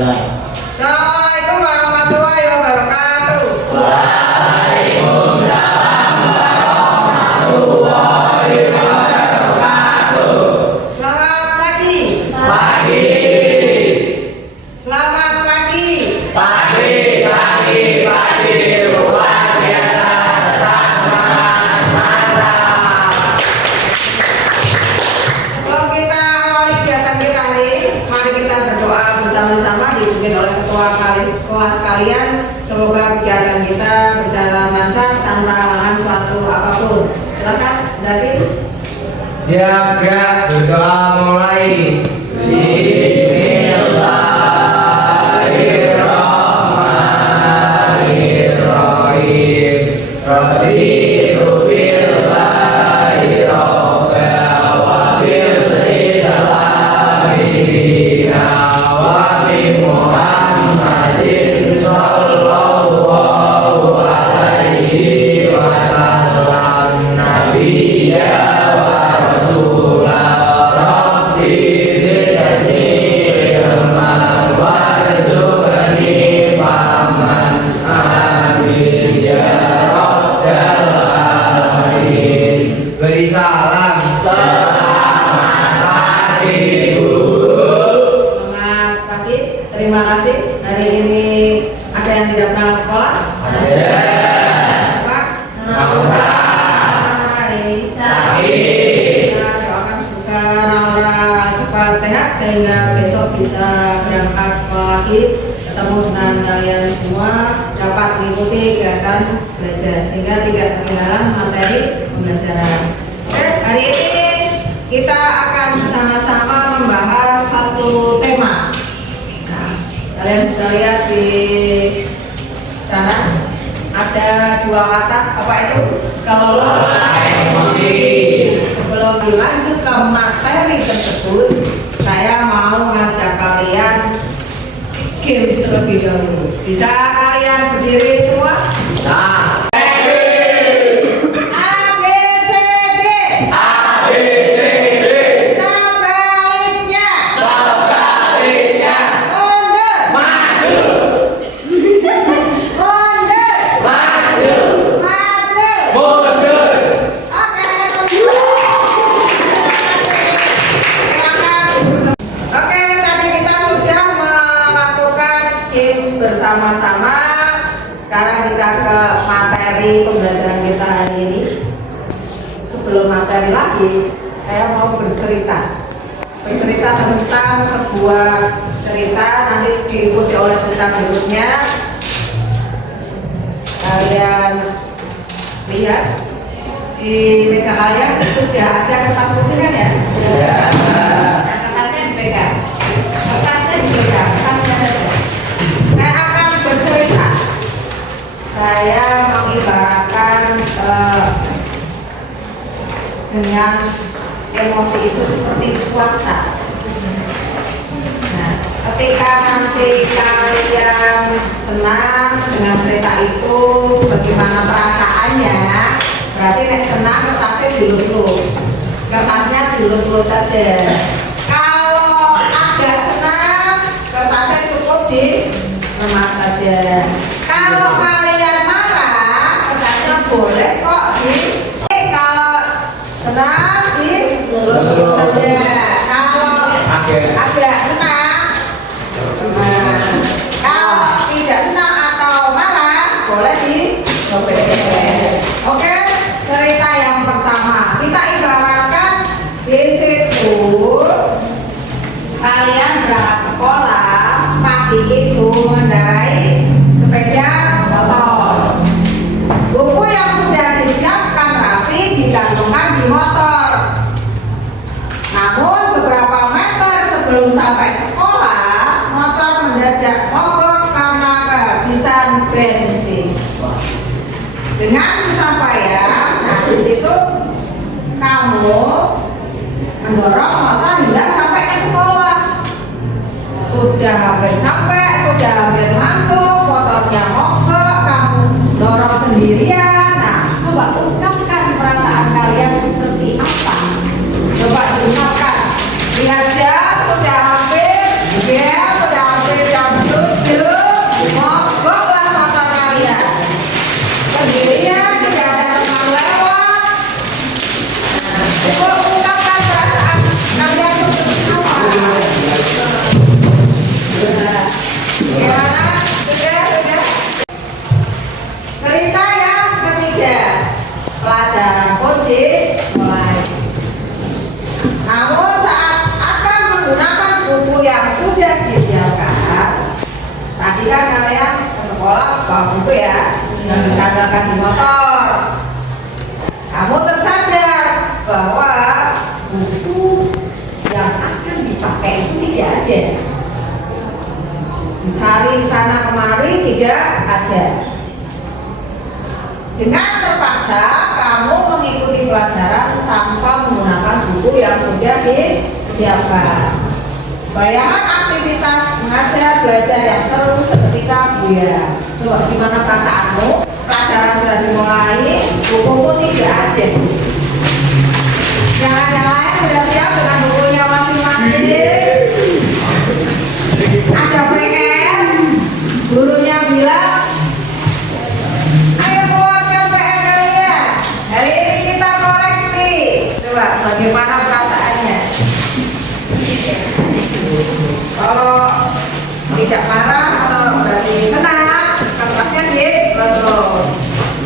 dimulai. Assalamualaikum warahmatullahi wabarakatuh. Waalaikumsalam warahmatullahi wabarakatuh. Selamat pagi. Pagi. Selamat pagi. Pagi. Luar biasa. Tetap semangat. Mantap. Sebelum kita awali kegiatan kita ini, mari kita berdoa bersama-sama dipimpin oleh ketua kelas kalian. Semoga kegiatan kita berjalan lancar tanpa halangan suatu apapun. Silakan, Zakir. Siap, gerak, berdoa mulai. Bismillahirrahmanirrahim. Raditu billahi rabban wa bil islami dinan wa bi Muhammadin sallallahu alaihi wasallam nabiyya wa rasulah. Rabbi zidni ilman warzuqni fahman. Amin ya rabbal alamin. Beri salam. Selamat pagi Bu. Selamat pagi. Terima kasih. Hari ini ada yang tidak berangkat sekolah? Ada. Pak? Naura. Hari ini Sakit. kita doakan semoga Naura cepat sehat sehingga besok bisa berangkat sekolah lagi, ketemu dengan kalian semua, dapat mengikuti kegiatan belajar sehingga tidak ketinggalan materi pembelajaran. Oke, hari ini kita akan bersama-sama membahas satu tema. Nah, kalian bisa lihat di sana ada dua kata, apa itu? Kelola emosi. Sebelum dilanjut ke materi tersebut, saya mau ngajak kalian games terlebih dahulu. Bisa kalian berdiri semua? Bisa. A, B, C, D. Sebaliknya. Sebaliknya. Mundur. Maju. Mundur. Maju. Maju. Mundur. Oke, silakan. Oke, tadi kita sudah melakukan games bersama-sama. Sekarang kita ke materi pembelajaran kita hari ini. Sebelum materi lagi, saya mau bercerita tentang sebuah cerita, nanti diikuti oleh cerita berikutnya. Kalian lihat di meja kalian sudah ada kertas putih kan ya? Ya. Kertasnya dipegang. Kertasnya ada. Saya akan bercerita. Saya mengibaratkan dengan emosi itu seperti cuaca. Nah, ketika nanti kalian senang dengan cerita itu, bagaimana perasaannya? Berarti nek senang kertasnya dilus-lus. Kertasnya dilus-lus saja. Kalau agak senang, kertasnya cukup dikemas saja. Kalau kalian marah, kertasnya boleh kok kalau senang dilus-lus saja. Kalau agak senang, kalau tidak senang atau marah, boleh disobek-sobek. Oke, cerita yang pertama kita ibaratkan di situ kalian berangkat sekolah pagi itu mengendarai sepeda motor. Buku yang sudah disiapkan rapi digantungkan di motor. Namun beberapa meter sebelum sampai sekolah, motor mendadak mogok karena kehabisan bensin. Dengan susah payah, nah di situ kamu mendorong motor hingga sampai ke sekolah. Sudah hampir sampai, sudah hampir masuk, motornya mogok, kamu dorong sendirian. Nah, coba ungkapkan perasaan kalian seperti apa? Coba diungkapkan. Lihat jam, sudah hampir, sudah hampir jam sekolah bawa buku ya, yang dicandarkan di motor. Kamu tersadar bahwa buku yang akan dipakai itu tidak ada. Dicari sana kemari tidak ada. Dengan terpaksa kamu mengikuti pelajaran tanpa menggunakan buku yang sudah disiapkan. Bayangan aktivitas mengajar belajar yang seru seketika buaya. Coba gimana perasaanmu? Pelajaran sudah dimulai, buku pun tidak ada. Jangan-jangan sudah siap dengan bukunya masing-masing. Ada PR, gurunya bilang, ayo keluarkan PR kalian. Hari ini kita koreksi. Coba bagaimana perasaannya? Kalau tidak marah atau berarti senang, kertasnya terus.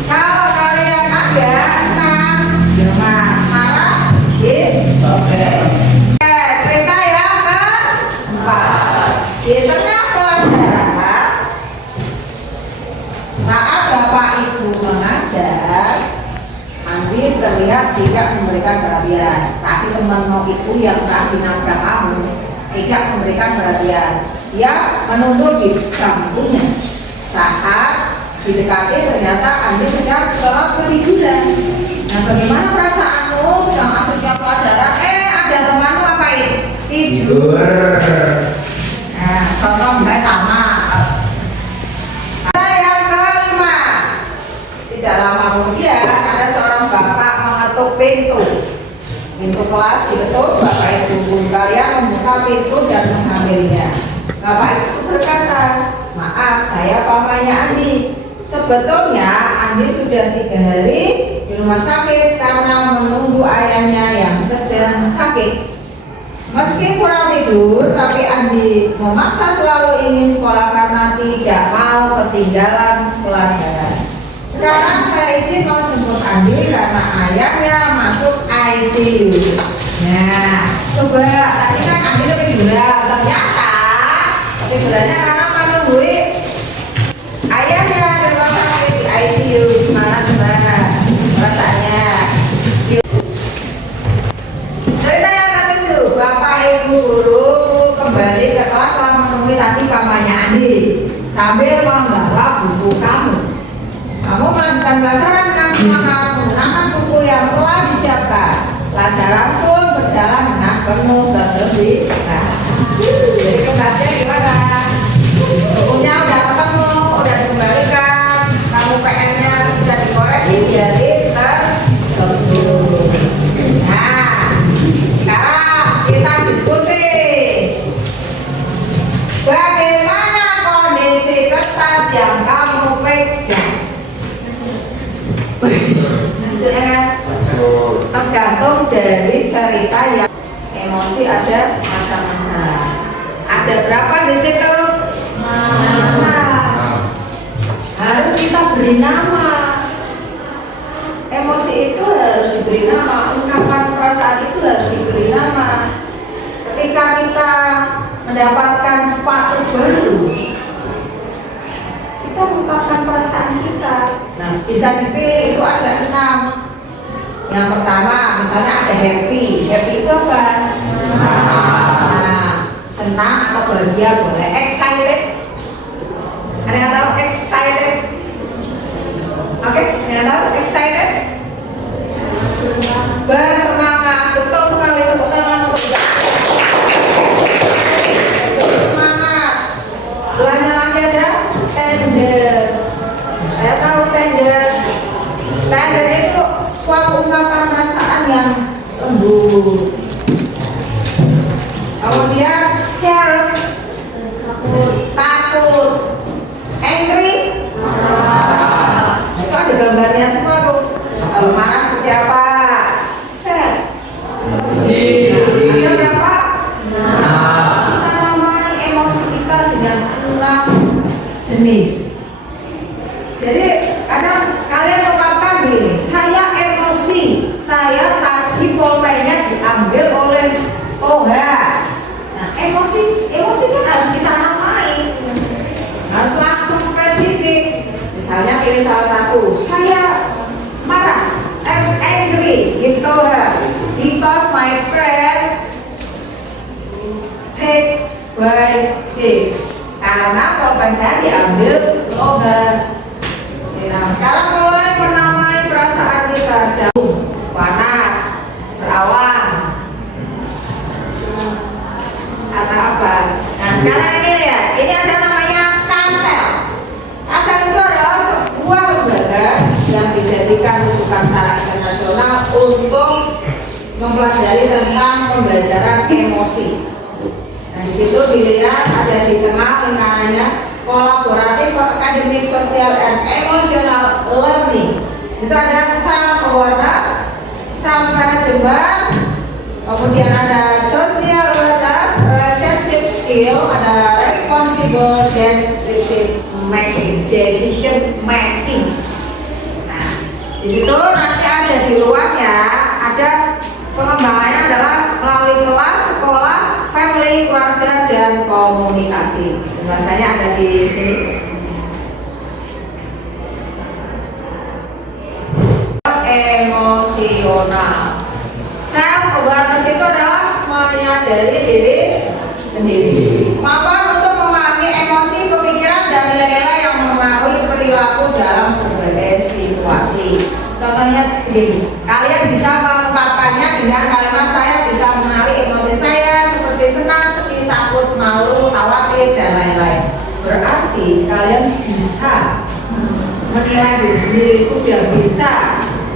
Kalau kalian agak senang, jangan marah, sobek. Cerita yang keempat. Di tengah pelajaran, saat Bapak Ibu mengajar, Andi terlihat tidak memberikan perhatian. Tadi temanmu itu yang tadi nabrak kamu tidak memberikan perhatian. Dia menunduk di bangkunya. Saat didekati ternyata Andi sedang sholat ketiduran. Nah, bagaimana perasaanmu sedang asyiknya pelajaran? Ada temanmu ngapain? Tidur. Nah, contoh mbak tamat. Yang kelima, tidak lama kemudian ada seorang bapak mengetuk pintu kelas diketuk. Bapak ibu kalian membuka pintu dan mengambilnya. Bapak itu berkata, maaf saya pamannya Andi. Sebetulnya Andi sudah 3 hari di rumah sakit karena menunggu ayahnya yang sedang sakit. Meski kurang tidur, tapi Andi memaksa selalu ingin sekolah karena tidak mau ketinggalan pelajaran. Sekarang saya izin mau jemput Andi karena ayahnya masuk ICU. Nah, coba tadi kan Andi ketiduran, ternyata ketidurannya karena menunggu ayahnya di rumah sakit di ICU. Gimana coba perasaannya? Cerita yang ke-7, Bapak Ibu guru kembali ke kelas setelah menemui tadi pamannya Andi sambil membawa buku kamu. Kamu melanjutkan pelajaran dengan semangat menggunakan buku yang telah disiapkan. Pelajaran pun berjalan dengan penuh kegembiraan. Jadi kelasnya gimana? Bukunya udah ketemu, udah dikembalikan. Kamu PR-nya bisa dikoreksi jadi tersebut. Nah, sekarang kita diskusi. Bagaimana kondisi kertas yang kamu pegang? Tergantung dari cerita yang emosi ada macam-macam. Ada berapa di situ? Harus kita beri nama. Emosi itu harus diberi nama. Ungkapan perasaan itu harus diberi nama. Ketika kita mendapatkan sepatu baru, kita mengungkapkan perasaan kita. Nah, bisa dipilih itu ada 6. Yang pertama, misalnya ada happy. Happy itu apa? Nah, senang atau bahagia boleh. Excited. Ada yang tahu excited? Oke, ada yang tahu excited? Bersemangat. Betul sekali, tepuk tangan untuk kita. Semangat. Sebelahnya lagi ada tender. Saya tahu tender. Tender itu suatu ungkapan perasaan yang lembut. Kemudian scared, takut, angry. Itu ada gambarnya semua tuh. Kalau marah seperti apa? Sad. Ada berapa? Kita namai emosi kita dengan 6 jenis. Jadi kadang kalian ungkapkan gini, saya emosi, saya tadi pulpennya diambil oleh Toha. Nah, emosi kan harus kita namai, harus langsung spesifik. pilih salah satu. Saya marah, I'm angry, gitu ya. Because my friend take by him. Karena pulpen saya diambil logam. Nah, sekarang mulai menamai perasaan kita. Jauh, panas, berawan, atau apa. Nah, sekarang ini ya, ini ada namanya Kasel. Kasel itu adalah sebuah lembaga yang dijadikan rujukan secara internasional untuk mempelajari tentang pembelajaran emosi. Nah, di situ dilihat ada di tengah lingkarannya Collaborative for Academic, Social, and Emotional Learning. Itu ada self awareness, self management, kemudian ada social awareness, relationship skill, ada responsible decision making. Nah, di situ nanti ada di luarnya ada pengembangannya adalah melalui kelas, sekolah, family, keluarga, dan komunikasi. Bahasanya ada di sini. Emosional. Self awareness itu adalah menyadari diri sendiri. Mampu untuk memahami emosi, pemikiran, dan nilai-nilai yang mempengaruhi perilaku dalam berbagai situasi. Contohnya gini, kalian bisa mengungkapkannya dengan kalimat saya bisa mengenali emosi saya seperti senang, sedih, takut, malu, khawatir, dan lain-lain. Berarti kalian bisa menilai diri sendiri, sudah bisa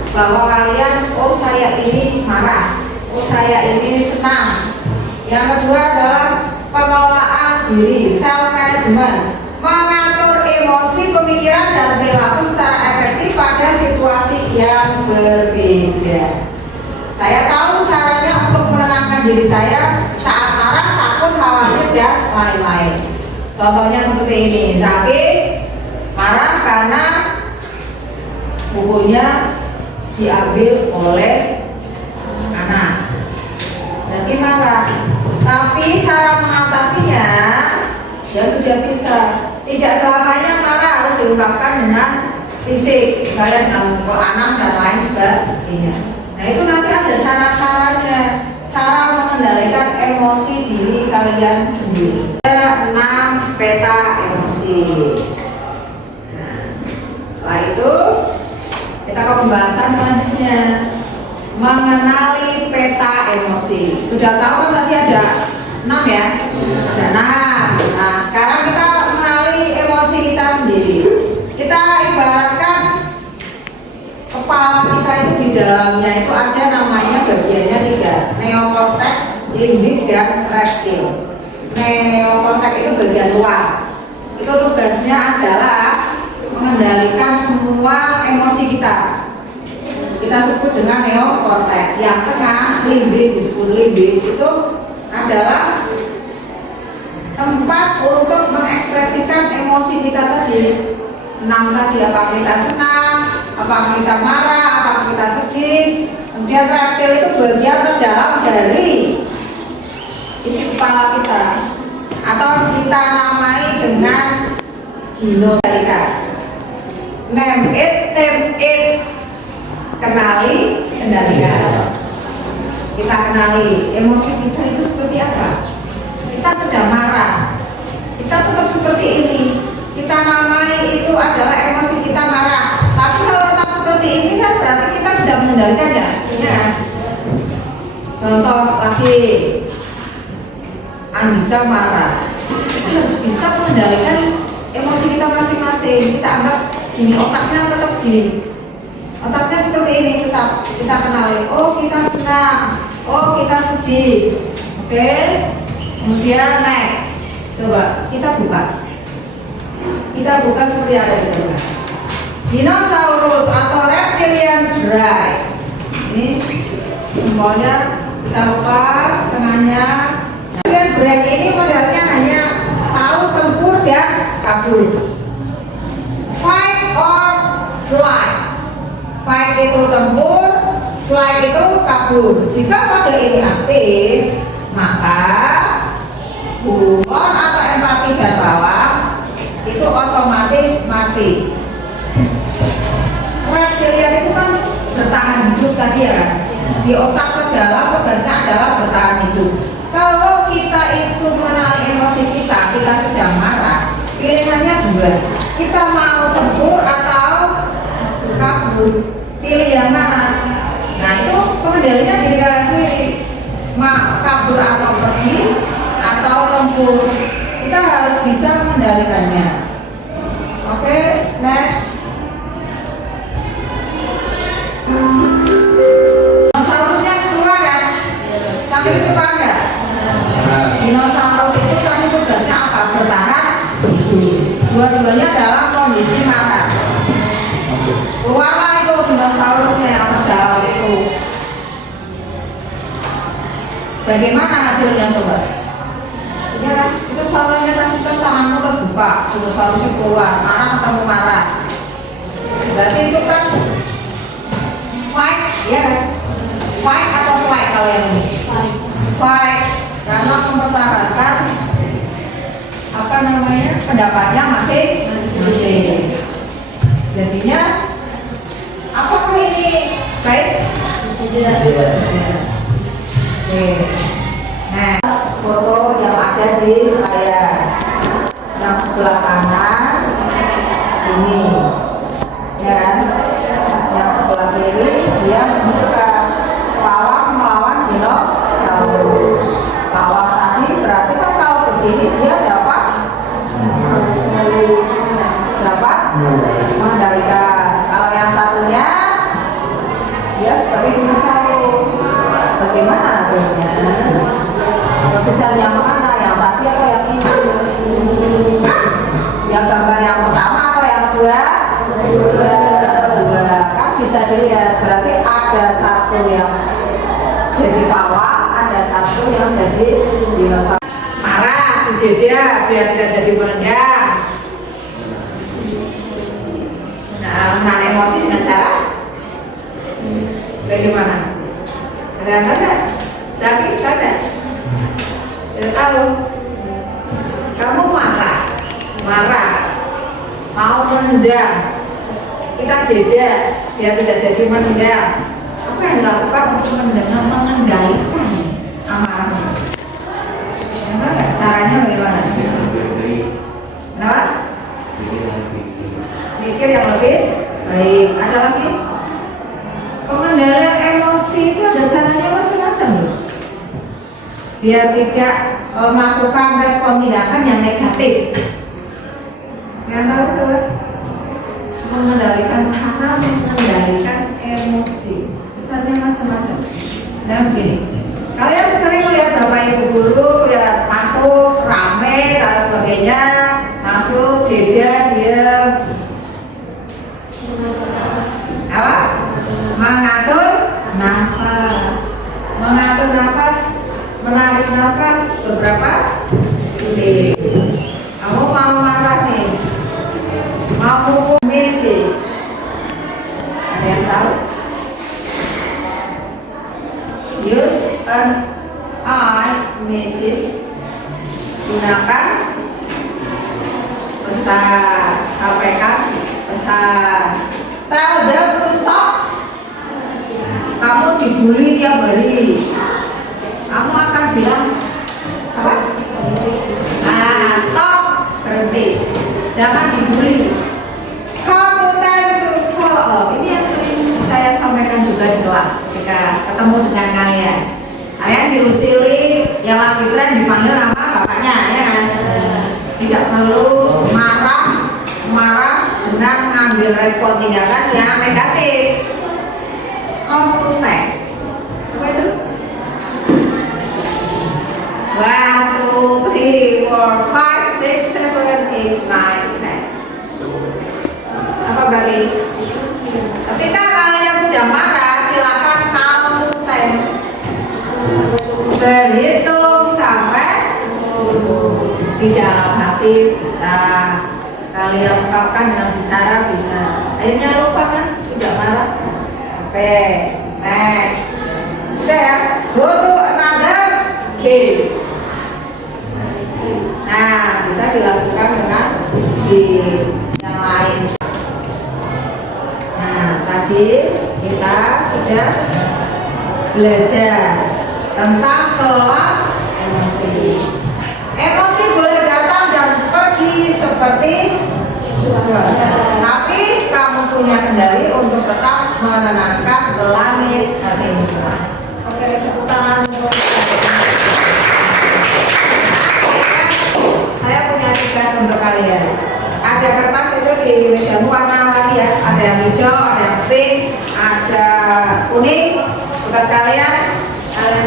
bahwa kalian, oh saya ini marah, oh saya ini senang. Yang kedua adalah pengelolaan diri, self management, mengatur emosi, pemikiran, dan perilaku secara efektif pada situasi yang berbeda. Saya tahu caranya untuk menenangkan diri saya saat marah, takut, khawatir, dan lain-lain. Contohnya seperti ini, Zafi marah karena bukunya diambil oleh anak. Zafi marah, tapi cara mengatasinya ya sudah bisa. Tidak selamanya marah harus diungkapkan dengan fisik, misalnya dengan mukul anak dan lain sebagainya. Nah itu nanti ada cara-caranya, cara mengendalikan emosi diri kalian sendiri. Ada 6 peta emosi. Nah, setelah itu kita ke pembahasan selanjutnya, mengenali peta emosi. Sudah tahu kan tadi ada 6 ya? Ada 6. Nah sekarang kita mengenali emosi kita sendiri. Kita ibaratkan kepala kita itu di dalamnya itu ada namanya bagiannya 3, neokortex, limbik, dan reptil. Neokortex itu bagian luar. Itu tugasnya adalah mengendalikan semua emosi kita. Kita sebut dengan neokortex. Yang tengah, limbik, disebut limbik, itu adalah tempat untuk mengekspresikan emosi kita tadi. 6 tadi, apa kita senang, apa kita marah, apa kita sedih. Kemudian reptil itu bagian terdalam dari isi kepala kita, atau kita namai dengan ginosarika. Name it, tame it, kenali, kendalikan. Kita kenali emosi kita itu seperti apa. Kita sedang marah, kita tetap seperti ini. Kita namai itu adalah emosi kita marah. Tapi kalau tetap seperti ini kan berarti kita bisa mengendalikannya. Ya. Contoh lagi, Andika marah. Kita harus bisa mengendalikan emosi kita masing-masing. Kita anggap gini, otaknya tetap gini. Otaknya seperti ini, tetap kita kenali. Oh kita senang, oh kita sedih. Oke. Kemudian next, coba kita buka. Kita buka seperti ada di bawah. Dinosaurus atau reptilian drive. Ini jempolnya kita lepas, tengahnya. Reptilian drive ini modelnya hanya tahu, tempur, dan kabur. Fight or flight. Fight itu tempur, flight itu kabur. Jika mode ini aktif, maka humor atau empati dan bawah itu otomatis mati. tadi ya kan, di otak terdalam tugasnya adalah bertahan hidup. Kalau kita itu mengenali emosi kita sedang marah, pilihannya dua, kita mau tempur atau kabur, pilih yang mana? Nah itu pengendalinya diri kalian sendiri, mau kabur atau pergi atau tempur, kita harus bisa mengendalikannya. Oke, next. Dinosaurusnya keluar kan? Sampai itu kan enggak? Dinosaurus itu tadi tugasnya apa? Bertahan hidup. Dua-duanya dalam kondisi marah. Keluarlah itu dinosaurusnya yang terdalam itu. Bagaimana hasilnya sobat? Ya kan? Itu soalnya tadi kan tanganmu terbuka, dinosaurusnya keluar, marah atau marah. Berarti itu kan fight, ya kan? Fight atau flight kalau yang ini? Fight, karena mempertahankan apa namanya pendapatnya masing-masing. Jadinya apakah ini baik? Tidak. Oke. Nah, foto yang ada di layar yang sebelah kanan ini, ya kan? Yang sebelah kiri dia menunjukkan pawang melawan dinosaurus. Pawang tadi berarti kan kalau begini dia dapat mengendalikan. Kalau yang satunya dia seperti dinosaurus. Bagaimana hasilnya? Bisa yang mana? Yang tadi atau yang ini? Yang gambar yang pertama atau yang kedua? Kedua. Kan bisa dilihat. Berarti ada satu yang jadi pawang, ada satu yang jadi dinosaurus. Marah, dijeda biar tidak jadi melendang. Menahan emosi dengan cara bagaimana? Ada nggak? Sakit ada? Tidak tahu. Kamu marah, mau menendang. Kita jeda biar tidak jadi menendang. Apa yang dilakukan untuk mengendalikan amarahmu? Enggak, caranya bagaimana? Kenapa? Mikir yang lebih baik. Ada lagi? Pengendalian emosi itu ada caranya macam-macam loh. Biar tidak melakukan respon tindakan yang negatif. Yang tahu coba? Cara mengendalikan emosi. Caranya macam-macam. Nah begini, kalian sering melihat bapak ibu guru lihat masuk rame dan sebagainya, masuk jeda diam. Apa? Mengatur nafas, menarik nafas beberapa detik. Kamu mau marah nih, mau move message, ada yang tahu? Use an I message, gunakan pesan, sampaikan pesan. Tell them to stop. Kamu dibully tiap hari, kamu akan bilang apa? Nah, stop, berhenti, jangan dibully. Kamu to follow up. Ini yang sering saya sampaikan juga di kelas ketika ketemu dengan kalian. Kalian diusili, yang lagi tren dipanggil nama bapaknya, ya kan? Tidak perlu marah dengan mengambil respon tindakan yang negatif. Kompleks. Apa itu? 1, 2, 3, 4, 5, 6, 7, 8, 9, 10. Apa berarti? Ketika kalian sudah marah, silakan kamu berhitung sampai 10. Di dalam hati bisa, kalian ungkapkan dengan bicara bisa. Akhirnya lupa kan? Tidak marah. Oke, next. Sudah ya, go to another game. Nah, bisa dilakukan dengan game yang lain. Nah, tadi kita sudah saja belajar tentang kelola emosi. Emosi boleh datang dan pergi seperti cuaca, tapi kamu punya kendali untuk tetap menenangkan langit hatimu. Oke, tepuk tangan untuk saya punya tugas untuk kalian. Ada kertas itu di mejamu warna-warni ya, ada yang hijau, ada yang pink, ada kuning. Tugas kalian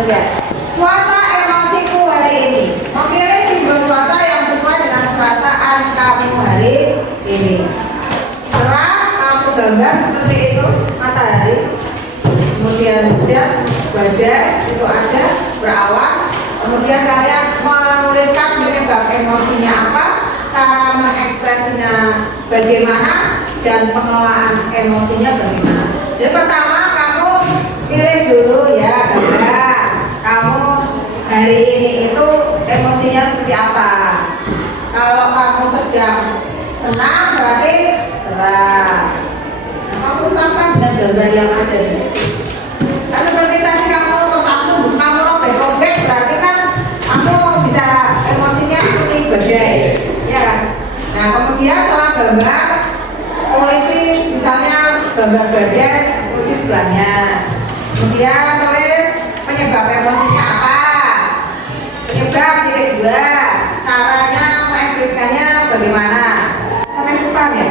lihat cuaca emosiku hari ini. Memilih simbol cuaca yang sesuai dengan perasaan kamu hari ini. Cerah, kamu gambar seperti itu, matahari, kemudian hujan, badai, itu ada, berawan. Kemudian kalian menuliskan penyebab emosinya apa, cara mengekspresinya bagaimana, dan pengelolaan emosinya bagaimana. Jadi pertama kamu pilih dulu ya gambar. Kamu hari ini itu emosinya seperti apa? Kalau kamu sedang senang berarti cerah. Kamu tambahkan dengan gambar yang ada di situ. Kan seperti tadi kamu robek-robek berarti kan kamu bisa emosinya seperti badai, ya kan? Nah kemudian setelah gambar, tulisi misalnya gambar badai, tulis sebelahnya. Kemudian tulis penyebab emosinya apa? Penyebab titik 2, caranya mengekspresikannya bagaimana? Sampai lupa ya?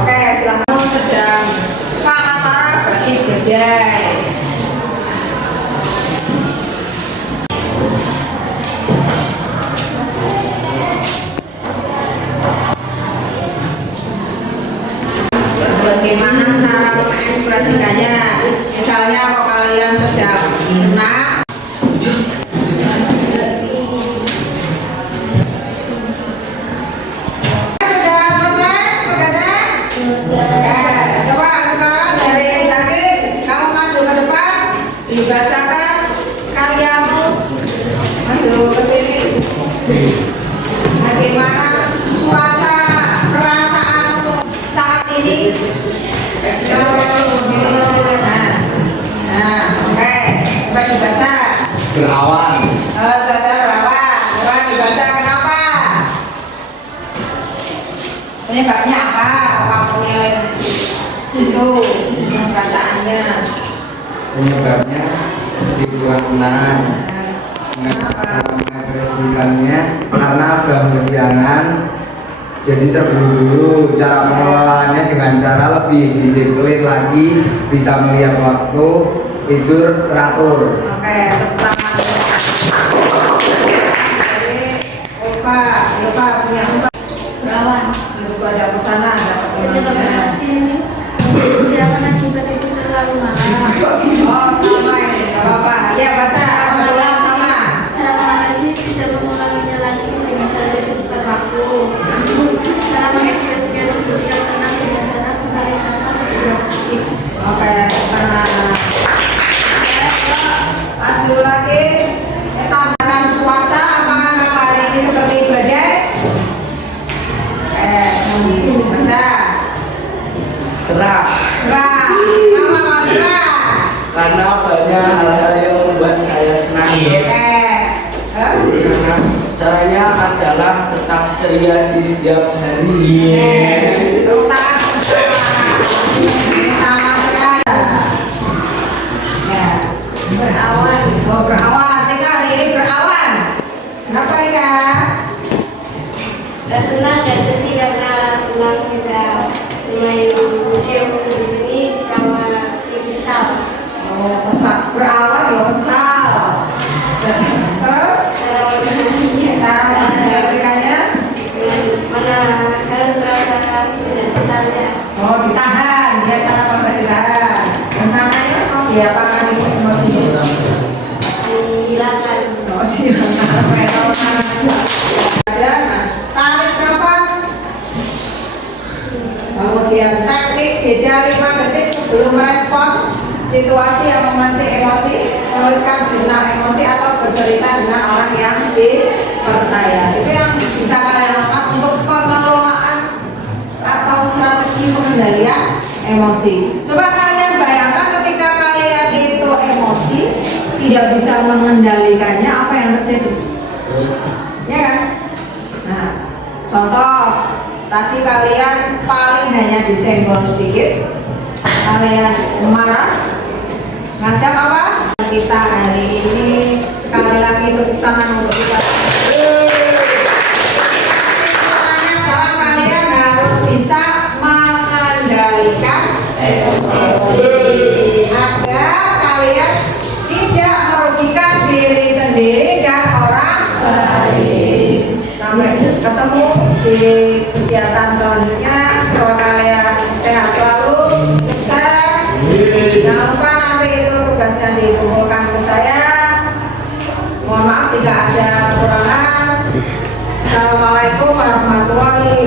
Oke, silakan. Sedang sangat marah berarti badai. Bagaimana cara mengekspresikannya? Misalnya kalau kalian sedang senang, coba sekarang dari Zakir, kamu maju ke depan, dibacakan karyamu, masuk ke sini. Bagaimana cuaca perasaanmu saat ini? Oke, coba dibaca. Berawan. Berawan. Coba dibaca kenapa? Penyebabnya apa? Kamu milih itu perasaannya. Penyebabnya sedikit kurang senang. Mengekspresikannya karena kehosianan, jadi terburu-buru. Cara pengelolaannya dengan cara lebih disiplin lagi, bisa melihat waktu, tidur teratur. Oke, tepuk tangan. Jadi Opa punya Opa Berawan. itu ada pesana, ada perkembangannya. Siapa akibat itu terlalu marah? Oh sama ini, nggak apa-apa. Ya baca, ulang sama. Cara mengatasi tidak mengulanginya lagi dengan cara menentukan waktu. Cara mengekspresikan bersikap tenang dengan cara kembali nafas lebih. Oke, tenang. Maju lagi. Tambahkan cuaca apa hari ini seperti badai. Baca. Cerah, Cerah. Kenapa mau cerah? karena banyak hal-hal yang membuat saya senang. Oke. Terus? Caranya adalah tetap ceria di setiap hari. Tepuk tangan sama cerah. Ya. Berawan. Oh berawan. Tika hari ini berawan. Kenapa Tika? Gak senang, gak sedih karena senang bisa main game di sini sama si Misal. Oh pesal. Berawan ya pesal. Terus? Cara menjelaskannya? Menahan perasaan dan pesannya. Oh ditahan. Dia cara ditahan. Rencananya diapakan itu emosinya? Menghilangkan. Oh silakan. Tarik nafas. Kemudian teknik jeda 5 detik sebelum merespon situasi yang memancing emosi. Menuliskan jurnal emosi atau bercerita dengan orang yang dipercaya. Itu yang bisa kalian lakukan untuk pengelolaan atau strategi pengendalian emosi. Coba kalian bayangkan ketika kalian mengendalikannya, apa yang terjadi? Ya kan? Nah, contoh tadi kalian paling hanya disenggol sedikit, kalian marah, ngajak apa? Kita hari ini sekali lagi tepuk tangan untuk kita. Kesimpulannya adalah kalian harus bisa mengendalikan emosi agar kalian tidak merugikan diri sendiri dan orang lain. Sampai ketemu di kegiatan selanjutnya. Semoga kalian sehat selalu, sukses. Jangan lupa nanti itu tugasnya dikumpulkan ke saya. Mohon maaf jika ada kekurangan. Assalamualaikum warahmatullahi